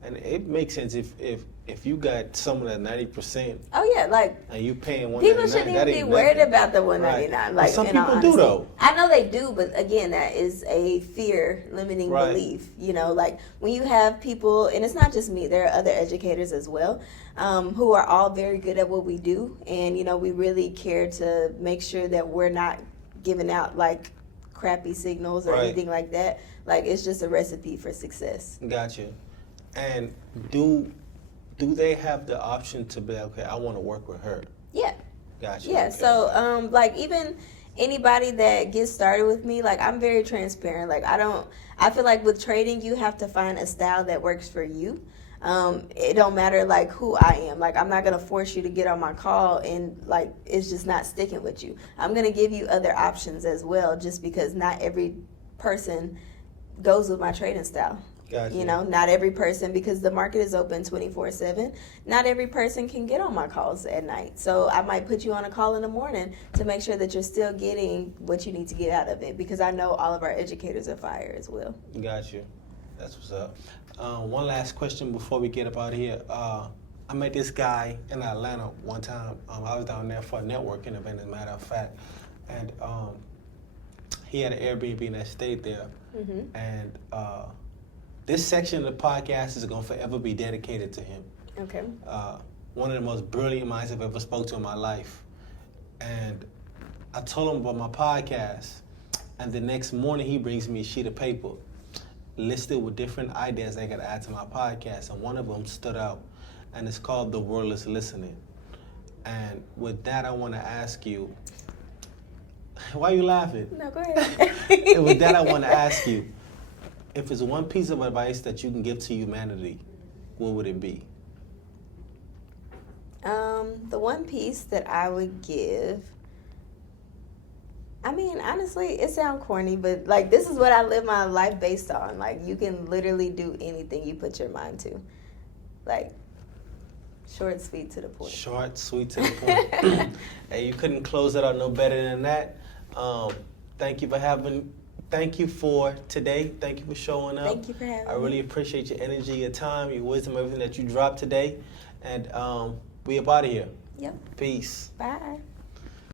And it makes sense if you got someone at 90%. Oh yeah, like, and you paying $199. people shouldn't even be worried about the $199. Right. Like, some people do though. I know they do, but again, that is a fear limiting belief. You know, like when you have people, and it's not just me. There are other educators as well, who are all very good at what we do, and you know, we really care to make sure that we're not giving out like crappy signals or Right. anything like that. Like, it's just a recipe for success. Gotcha. And do they have the option to be, okay, I want to work with her? Yeah. Gotcha. Yeah, okay. so like even anybody that gets started with me, like I'm very transparent. Like I feel like with trading you have to find a style that works for you. It don't matter like who I am. Like I'm not gonna force you to get on my call and like it's just not sticking with you. I'm gonna give you other options as well, just because not every person goes with my trading style. Gotcha. You know, not every person, because the market is open 24/7. Not every person can get on my calls at night. So I might put you on a call in the morning to make sure that you're still getting what you need to get out of it, because I know all of our educators are fire as well. Got you. That's what's up. One last question before we get up out of here. I met this guy in Atlanta one time. I was down there for a networking event, as a matter of fact. And he had an Airbnb and I stayed there. Mm-hmm. And this section of the podcast is going to forever be dedicated to him. Okay. One of the most brilliant minds I've ever spoke to in my life. And I told him about my podcast. And the next morning, he brings me a sheet of paper listed with different ideas I could add to my podcast. And one of them stood out. And it's called The World is Listening. And with that, I want to ask you, why are you laughing? No, go ahead. And with that, I want to ask you, if it's one piece of advice that you can give to humanity, what would it be? The one piece that I would give, I mean, honestly, it sounds corny, but like this is what I live my life based on. Like you can literally do anything you put your mind to. Like short, sweet, to the point. Short, sweet, to the point. Hey, you couldn't close it out no better than that. Thank you for today. Thank you for showing up. Thank you for having me. I really appreciate your energy, your time, your wisdom, everything that you dropped today. And we up out of here. Yep. Peace. Bye.